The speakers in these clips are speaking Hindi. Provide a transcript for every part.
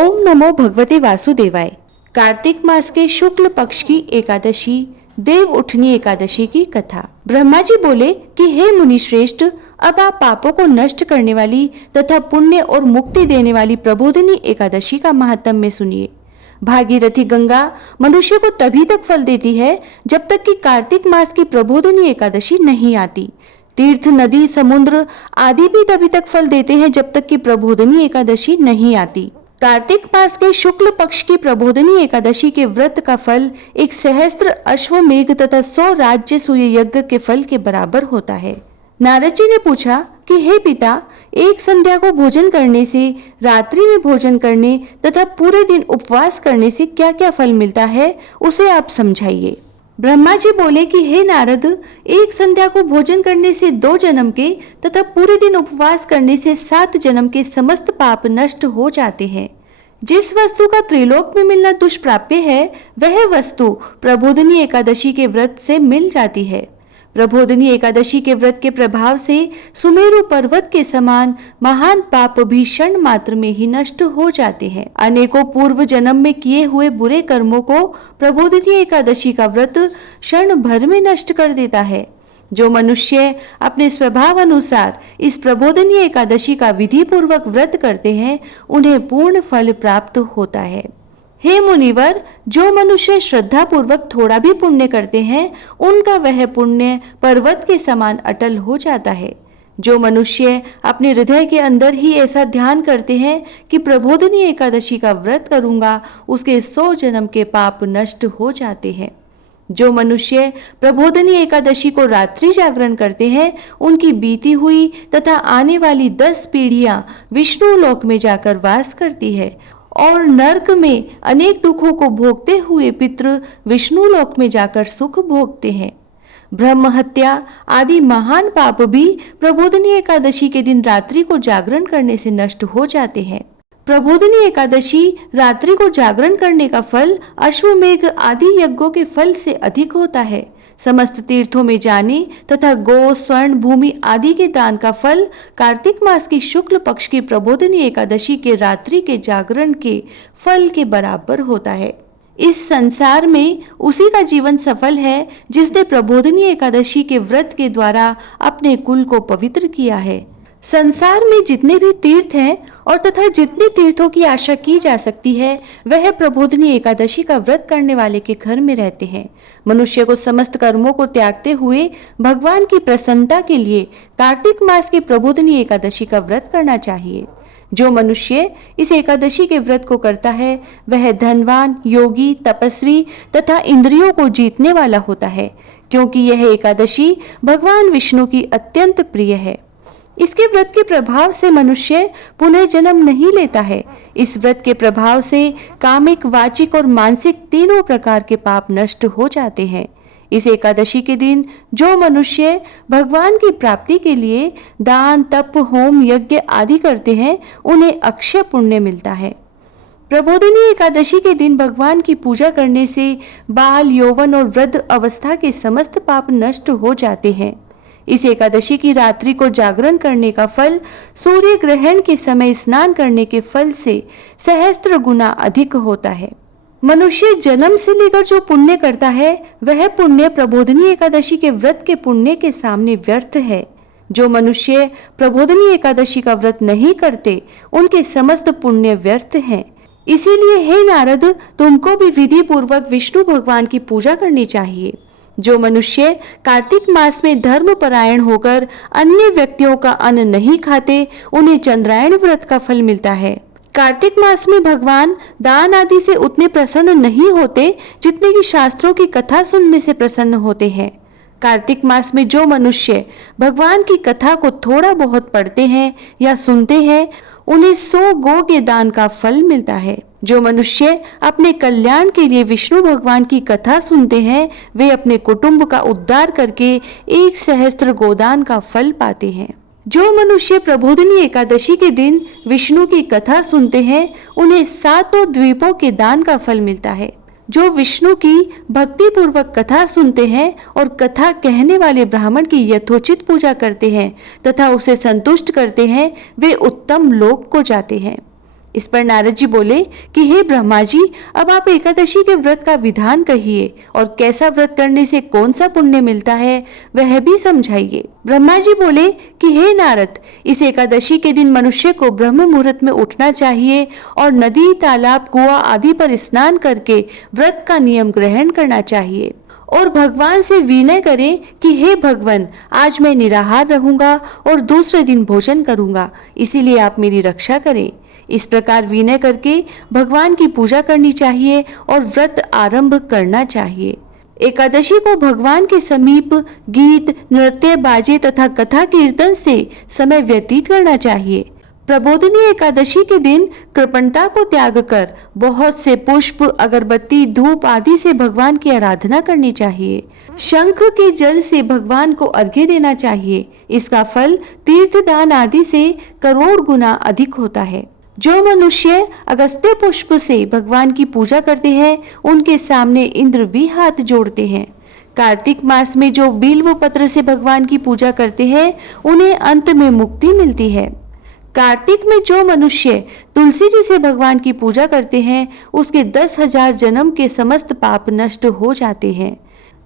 ओम नमो भगवते वासुदेवाय। कार्तिक मास के शुक्ल पक्ष की एकादशी देव उठनी एकादशी की कथा। ब्रह्मा जी बोले कि हे मुनि श्रेष्ठ, अब आप पापों को नष्ट करने वाली तथा पुण्य और मुक्ति देने वाली प्रबोधिनी एकादशी का महात्म्य सुनिए। भागीरथी गंगा मनुष्य को तभी तक फल देती है जब तक कि कार्तिक मास की प्रबोधिनी एकादशी नहीं आती। तीर्थ, नदी, समुद्र आदि भी तभी तक फल देते हैं जब तक कि प्रबोधिनी एकादशी नहीं आती। कार्तिक मास के शुक्ल पक्ष की प्रबोधिनी एकादशी के व्रत का फल 1 सहस्त्र अश्वमेघ तथा 100 राज्य सूर्य यज्ञ के फल के बराबर होता है। नारद जी ने पूछा कि हे पिता, एक संध्या को भोजन करने से, रात्रि में भोजन करने तथा पूरे दिन उपवास करने से क्या क्या फल मिलता है, उसे आप समझाइए। ब्रह्मा जी बोले कि हे नारद, एक संध्या को भोजन करने से 2 जन्म के तथा पूरे दिन उपवास करने से 7 जन्म के समस्त पाप नष्ट हो जाते हैं। जिस वस्तु का त्रिलोक में मिलना दुष्प्राप्य है, वह वस्तु प्रबोधिनी एकादशी के व्रत से मिल जाती है। प्रबोधिनी एकादशी के व्रत के प्रभाव से सुमेरु पर्वत के समान महान पाप भी क्षण मात्र में ही नष्ट हो जाते हैं। अनेकों पूर्व जन्म में किए हुए बुरे कर्मों को प्रबोधिनी एकादशी का व्रत क्षण भर में नष्ट कर देता है। जो मनुष्य अपने स्वभाव अनुसार इस प्रबोधिनी एकादशी का विधि पूर्वक व्रत करते हैं, उन्हें पूर्ण फल प्राप्त होता है। हे मुनिवर, जो मनुष्य श्रद्धा पूर्वक थोड़ा भी पुण्य करते हैं, उनका वह पुण्य पर्वत के समान अटल हो जाता है। जो मनुष्य अपने हृदय के अंदर ही ऐसा ध्यान करते हैं कि प्रबोधिनी एकादशी का व्रत करूंगा, उसके 100 जन्म के पाप नष्ट हो जाते हैं। जो मनुष्य प्रबोधिनी एकादशी को रात्रि जागरण करते हैं, उनकी बीती हुई तथा आने वाली 10 पीढ़ियां विष्णु लोक में जाकर वास करती है और नरक में अनेक दुखों को भोगते हुए पितृ विष्णु लोक में जाकर सुख भोगते हैं। ब्रह्म हत्या आदि महान पाप भी प्रबोधिनी एकादशी के दिन रात्रि को जागरण करने से नष्ट हो जाते हैं। प्रबोधिनी एकादशी रात्रि को जागरण करने का फल अश्वमेघ आदि यज्ञों के फल से अधिक होता है। समस्त तीर्थों में जाने तथा गो, स्वर्ण, भूमि आदि के दान का फल कार्तिक मास की शुक्ल पक्ष की प्रबोधिनी एकादशी के रात्रि के जागरण के फल के बराबर होता है। इस संसार में उसी का जीवन सफल है जिसने प्रबोधिनी एकादशी के व्रत के द्वारा अपने कुल को पवित्र किया है। संसार में जितने भी तीर्थ हैं और तथा जितने तीर्थों की आशा की जा सकती है, वह प्रबोधिनी एकादशी का व्रत करने वाले के घर में रहते हैं। मनुष्य को समस्त कर्मों को त्यागते हुए भगवान की प्रसन्नता के लिए कार्तिक मास की प्रबोधिनी एकादशी का व्रत करना चाहिए। जो मनुष्य इस एकादशी के व्रत को करता है, वह धनवान, योगी, तपस्वी तथा इंद्रियों को जीतने वाला होता है, क्योंकि यह एकादशी भगवान विष्णु की अत्यंत प्रिय है। इसके व्रत के प्रभाव से मनुष्य पुनः जन्म नहीं लेता है। इस व्रत के प्रभाव से कामिक, वाचिक और मानसिक तीनों प्रकार के पाप नष्ट हो जाते हैं। इस एकादशी के दिन जो मनुष्य भगवान की प्राप्ति के लिए दान, तप, होम, यज्ञ आदि करते हैं, उन्हें अक्षय पुण्य मिलता है। प्रबोधिनी एकादशी के दिन भगवान की पूजा करने से बाल, यौवन और वृद्ध अवस्था के समस्त पाप नष्ट हो जाते हैं। इस एकादशी की रात्रि को जागरण करने का फल सूर्य ग्रहण के समय स्नान करने के फल से सहस्त्र गुना अधिक होता है। मनुष्य जन्म से लेकर जो पुण्य करता है, वह पुण्य प्रबोधिनी एकादशी के व्रत के पुण्य के सामने व्यर्थ है। जो मनुष्य प्रबोधिनी एकादशी का व्रत नहीं करते, उनके समस्त पुण्य व्यर्थ हैं। इसीलिए हे नारद, तुमको भी विधि पूर्वक विष्णु भगवान की पूजा करनी चाहिए। जो मनुष्य कार्तिक मास में धर्म परायण होकर अन्य व्यक्तियों का अन्न नहीं खाते, उन्हें चंद्रायण व्रत का फल मिलता है। कार्तिक मास में भगवान दान आदि से उतने प्रसन्न नहीं होते जितने कि शास्त्रों की कथा सुनने से प्रसन्न होते हैं। कार्तिक मास में जो मनुष्य भगवान की कथा को थोड़ा बहुत पढ़ते हैं या सुनते हैं, उन्हें 100 गो के दान का फल मिलता है। जो मनुष्य अपने कल्याण के लिए विष्णु भगवान की कथा सुनते हैं, वे अपने कुटुंब का उद्धार करके 1 सहस्त्र गोदान का फल पाते हैं। जो मनुष्य प्रबोधिनी एकादशी के दिन विष्णु की कथा सुनते हैं, उन्हें 7 द्वीपों के दान का फल मिलता है। जो विष्णु की भक्ति पूर्वक कथा सुनते हैं और कथा कहने वाले ब्राह्मण की यथोचित पूजा करते हैं तथा उसे संतुष्ट करते हैं, वे उत्तम लोक को जाते हैं। इस पर नारद जी बोले कि हे ब्रह्मा जी, अब आप एकादशी के व्रत का विधान कहिए और कैसा व्रत करने से कौन सा पुण्य मिलता है वह भी समझाइए। ब्रह्मा जी बोले कि हे नारद, इस एकादशी के दिन मनुष्य को ब्रह्म मुहूर्त में उठना चाहिए और नदी, तालाब, कुआं आदि पर स्नान करके व्रत का नियम ग्रहण करना चाहिए और भगवान से विनय करें कि हे भगवान, आज मैं निराहार रहूंगा और दूसरे दिन भोजन करूंगा, इसीलिए आप मेरी रक्षा करें। इस प्रकार विनय करके भगवान की पूजा करनी चाहिए और व्रत आरंभ करना चाहिए। एकादशी को भगवान के समीप गीत, नृत्य, बाजे तथा कथा कीर्तन से समय व्यतीत करना चाहिए। प्रबोधिनी एकादशी के दिन कृपणता को त्याग कर बहुत से पुष्प, अगरबत्ती, धूप आदि से भगवान की आराधना करनी चाहिए। शंख के जल से भगवान को अर्घ्य देना चाहिए। इसका फल तीर्थ दान आदि से करोड़ गुना अधिक होता है। जो मनुष्य अगस्त्य पुष्प से भगवान की पूजा करते हैं, उनके सामने इंद्र भी हाथ जोड़ते हैं। कार्तिक मास में जो बिल्व पत्र से भगवान की पूजा करते हैं, उन्हें अंत में मुक्ति मिलती है। कार्तिक में जो मनुष्य तुलसी जी से भगवान की पूजा करते हैं, उसके 10,000 जन्म के समस्त पाप नष्ट हो जाते हैं।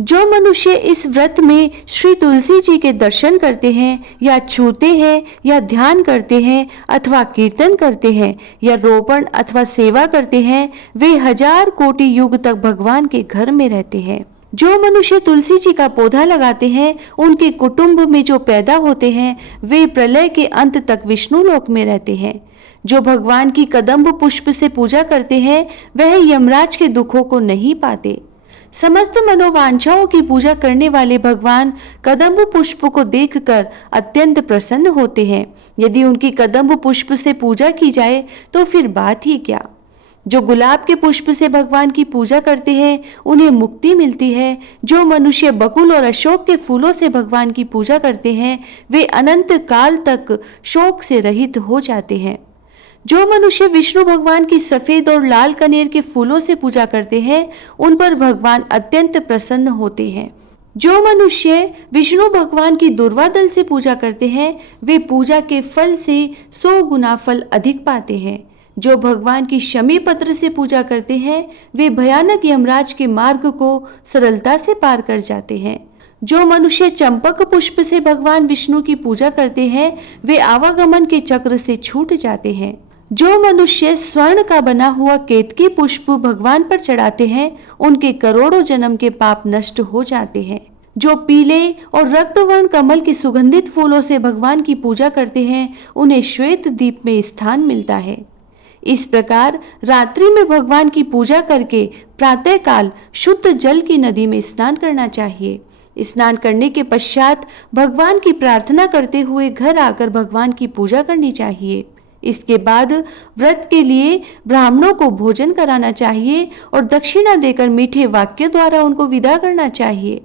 जो मनुष्य इस व्रत में श्री तुलसी जी के दर्शन करते हैं या छूते हैं या ध्यान करते हैं अथवा कीर्तन करते हैं या रोपण अथवा सेवा करते हैं, वे 1000 कोटि युग तक भगवान के घर में रहते हैं। जो मनुष्य तुलसी जी का पौधा लगाते हैं, उनके कुटुंब में जो पैदा होते हैं, वे प्रलय के अंत तक विष्णु लोक में रहते हैं। जो भगवान की कदम्ब पुष्प से पूजा करते हैं, वह यमराज के दुखों को नहीं पाते। समस्त मनोवांछाओं की पूजा करने वाले भगवान कदम्ब पुष्प को देखकर अत्यंत प्रसन्न होते हैं। यदि उनकी कदम्ब पुष्प से पूजा की जाए तो फिर बात ही क्या। जो गुलाब के पुष्प से भगवान की पूजा करते हैं, उन्हें मुक्ति मिलती है। जो मनुष्य बकुल और अशोक के फूलों से भगवान की पूजा करते हैं, वे अनंत काल तक शोक से रहित हो जाते हैं। जो मनुष्य विष्णु भगवान की सफेद और लाल कनेर के फूलों से पूजा करते हैं, उन पर भगवान अत्यंत प्रसन्न होते हैं। जो मनुष्य विष्णु भगवान की दुर्वा दल से पूजा करते हैं, वे पूजा के फल से 100 गुना फल अधिक पाते हैं। जो भगवान की शमी पत्र से पूजा करते हैं, वे भयानक यमराज के मार्ग को सरलता से पार कर जाते हैं। जो मनुष्य चंपक पुष्प से भगवान विष्णु की पूजा करते हैं, वे आवागमन के चक्र से छूट जाते हैं। जो मनुष्य स्वर्ण का बना हुआ केतकी पुष्प भगवान पर चढ़ाते हैं, उनके करोड़ों जन्म के पाप नष्ट हो जाते हैं। जो पीले और रक्तवर्ण कमल के सुगंधित फूलों से भगवान की पूजा करते हैं, उन्हें श्वेत दीप में स्थान मिलता है। इस प्रकार रात्रि में भगवान की पूजा करके प्रातः काल शुद्ध जल की नदी में स्नान करना चाहिए। स्नान करने के पश्चात भगवान की प्रार्थना करते हुए घर आकर भगवान की पूजा करनी चाहिए। इसके बाद व्रत के लिए ब्राह्मणों को भोजन कराना चाहिए और दक्षिणा देकर मीठे वाक्य द्वारा उनको विदा करना चाहिए।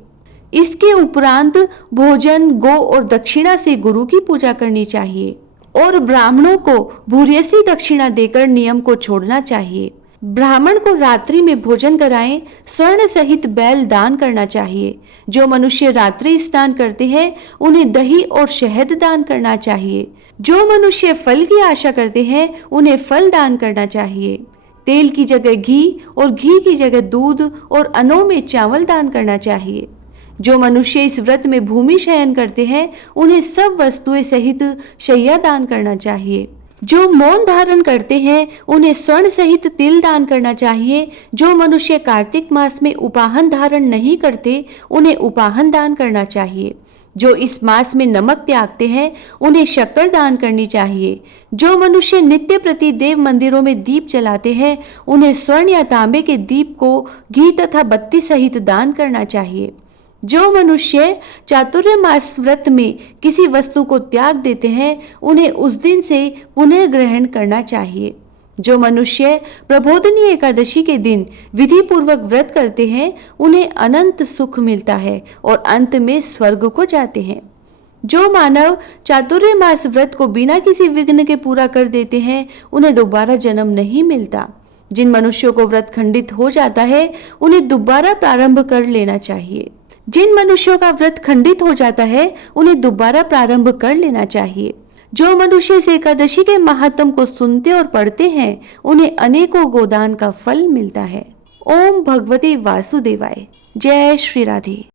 इसके उपरांत भोजन, गो और दक्षिणा से गुरु की पूजा करनी चाहिए और ब्राह्मणों को भूर्यसी दक्षिणा देकर नियम को छोड़ना चाहिए। ब्राह्मण को रात्रि में भोजन कराएं, स्वर्ण सहित बैल दान करना चाहिए। जो मनुष्य रात्रि स्नान करते हैं, उन्हें दही और शहद दान करना चाहिए। जो मनुष्य फल की आशा करते हैं, उन्हें फल दान करना चाहिए। तेल की जगह घी और घी की जगह दूध और अन्नों में चावल दान करना चाहिए। जो मनुष्य इस व्रत में भूमि शयन करते हैं, उन्हें सब वस्तुएं सहित शैया दान करना चाहिए। जो मौन धारण करते हैं, उन्हें स्वर्ण सहित तिल दान करना चाहिए। जो मनुष्य कार्तिक मास में उपाहन धारण नहीं करते, उन्हें उपाहन दान करना चाहिए। जो इस मास में नमक त्यागते हैं, उन्हें शक्कर दान करनी चाहिए। जो मनुष्य नित्य प्रति देव मंदिरों में दीप जलाते हैं, उन्हें स्वर्ण या तांबे के दीप को घी तथा बत्ती सहित दान करना चाहिए। जो मनुष्य चातुर्य मास व्रत में किसी वस्तु को त्याग देते हैं, उन्हें उस दिन से पुनः ग्रहण करना चाहिए। जो मनुष्य प्रबोधिनी एकादशी के दिन विधि पूर्वक व्रत करते हैं, उन्हें अनंत सुख मिलता है और अंत में स्वर्ग को जाते हैं। जो मानव चातुर्य मास व्रत को बिना किसी विघ्न के पूरा कर देते हैं, उन्हें दोबारा जन्म नहीं मिलता। जिन मनुष्यों को व्रत खंडित हो जाता है, उन्हें दोबारा प्रारंभ कर लेना चाहिए। जिन मनुष्यों का व्रत खंडित हो जाता है, उन्हें दोबारा प्रारंभ कर लेना चाहिए। जो मनुष्य इस एकादशी के महात्म को सुनते और पढ़ते हैं उन्हें अनेकों गोदान का फल मिलता है। ओम भगवते वासुदेवाय। जय श्री राधे।